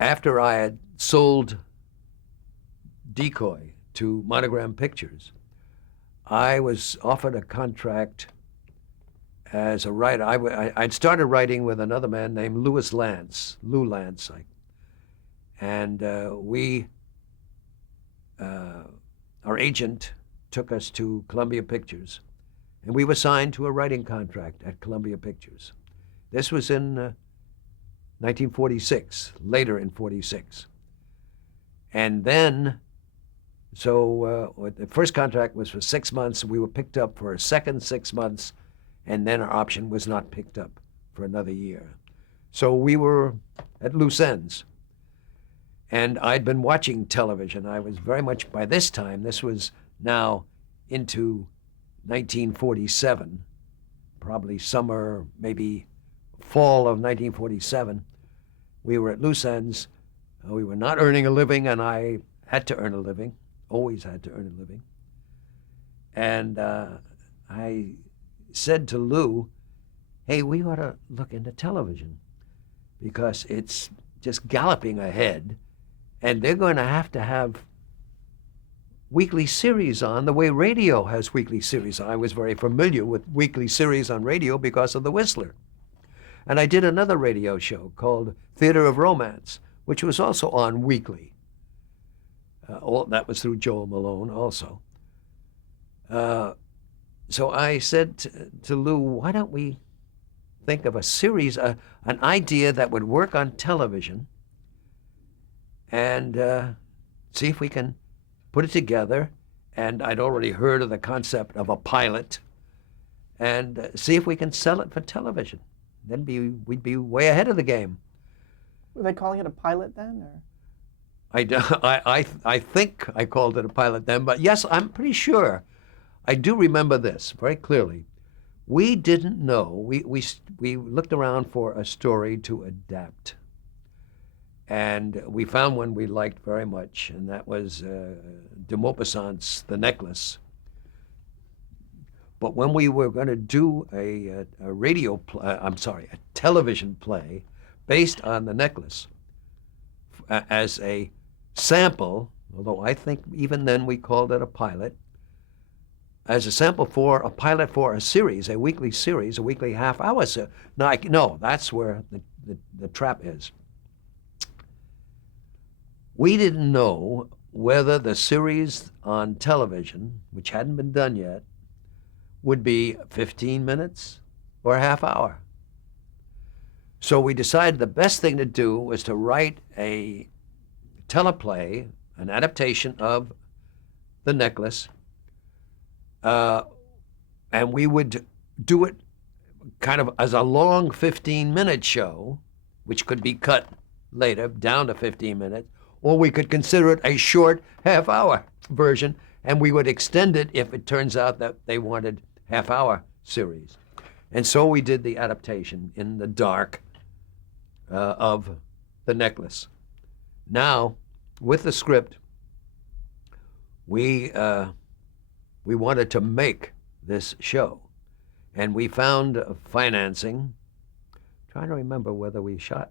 after I had sold Decoy to Monogram Pictures, I was offered a contract as a writer. I'd started writing with another man named Lou Lance, and our agent took us to Columbia Pictures, and we were signed to a writing contract at Columbia Pictures. This was in 1946, later in 46. And then, the first contract was for 6 months. We were picked up for a second 6 months, and then our option was not picked up for another year. So we were at loose ends. And I'd been watching television. I was very much, by this time, this was now into 1947, probably summer, maybe fall of 1947. We were at loose ends. We were not earning a living, and I had to earn a living, always had to earn a living. And I said to Lou, hey, we ought to look into television because it's just galloping ahead, and they're going to have weekly series on the way radio has weekly series. I was very familiar with weekly series on radio because of The Whistler. And I did another radio show called Theater of Romance, which was also on weekly. That was through Joel Malone also. So I said to Lou, why don't we think of a series, an idea that would work on television, and see if we can put it together. And I'd already heard of the concept of a pilot, and see if we can sell it for television. Then we'd be way ahead of the game. Were they calling it a pilot then, or? I think I called it a pilot then, but yes, I'm pretty sure. I do remember this very clearly. We didn't know. We looked around for a story to adapt, and we found one we liked very much, and that was de Maupassant's The Necklace. But when we were going to do a television play based on The Necklace as a sample, although I think even then we called it a pilot, as a sample for a pilot for a series, a weekly series, a weekly half-hour series. No, that's where the trap is. We didn't know whether the series on television, which hadn't been done yet, would be 15 minutes or a half hour. So we decided the best thing to do was to write a teleplay, an adaptation of The Necklace, and we would do it kind of as a long 15-minute show, which could be cut later down to 15 minutes, or we could consider it a short half-hour version, and we would extend it if it turns out that they wanted half-hour series. And so we did the adaptation in the dark of The Necklace. Now, with the script, we wanted to make this show, and we found financing. Trying to remember whether we shot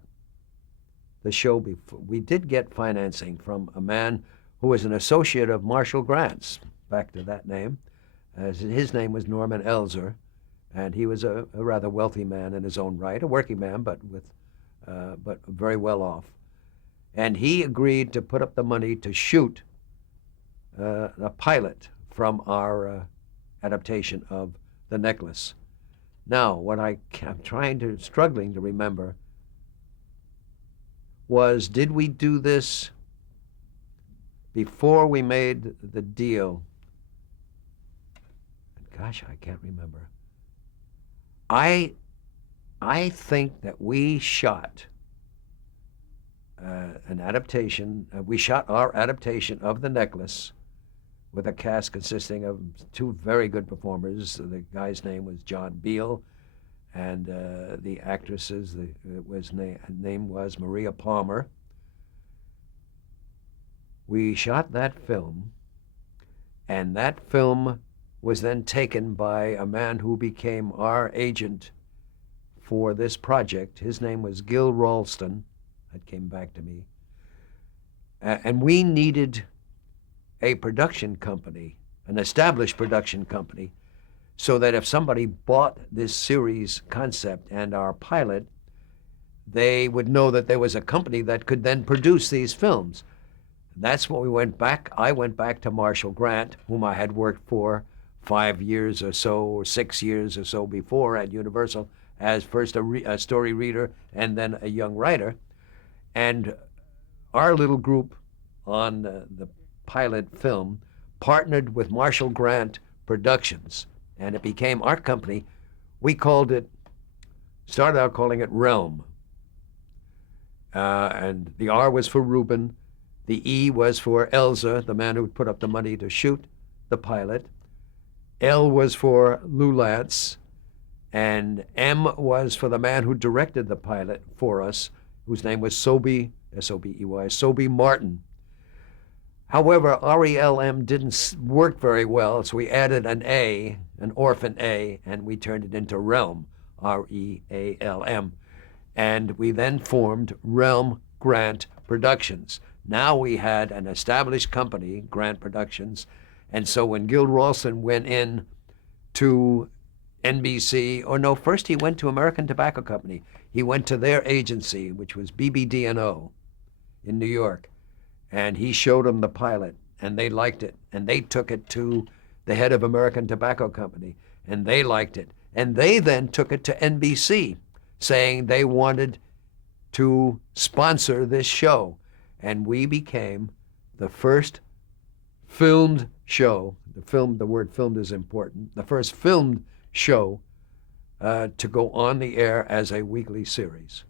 the show before. We did get financing from a man who was an associate of Marshall Grant's, back to that name. His name was Norman Elzer, and he was a rather wealthy man in his own right, a working man, but very well off. And he agreed to put up the money to shoot a pilot from our adaptation of The Necklace. Now, what I'm struggling to remember was, did we do this before we made the deal? Gosh, I can't remember. I think that we shot an adaptation. We shot our adaptation of The Necklace with a cast consisting of two very good performers. The guy's name was John Beale, and the actress's name was Maria Palmer. We shot that film, and that film was then taken by a man who became our agent for this project. His name was Gil Ralston. That came back to me. And we needed a production company, an established production company, so that if somebody bought this series concept and our pilot, they would know that there was a company that could then produce these films. That's when we went back. I went back to Marshall Grant, whom I had worked for 5 years or so, or 6 years or so before at Universal, as first a story reader and then a young writer. And our little group on the pilot film partnered with Marshall Grant Productions, and it became our company. We started out calling it Realm. And the R was for Rubin. The E was for Elza, the man who put up the money to shoot the pilot. L was for Lou Lance. And M was for the man who directed the pilot for us, whose name was Sobey, S-O-B-E-Y, Sobey Martin. However, R-E-L-M didn't work very well, so we added an A, an orphan A, and we turned it into Realm, R-E-A-L-M. And we then formed Realm Grant Productions. Now we had an established company, Grant Productions, and so when Gil Ralston went in to NBC, or no, first he went to American Tobacco Company. He went to their agency, which was BBD&O in New York, and he showed them the pilot, and they liked it, and they took it to the head of American Tobacco Company, and they liked it, and they then took it to NBC, saying they wanted to sponsor this show, and we became the first filmed show. The word filmed is important. The first filmed show to go on the air as a weekly series.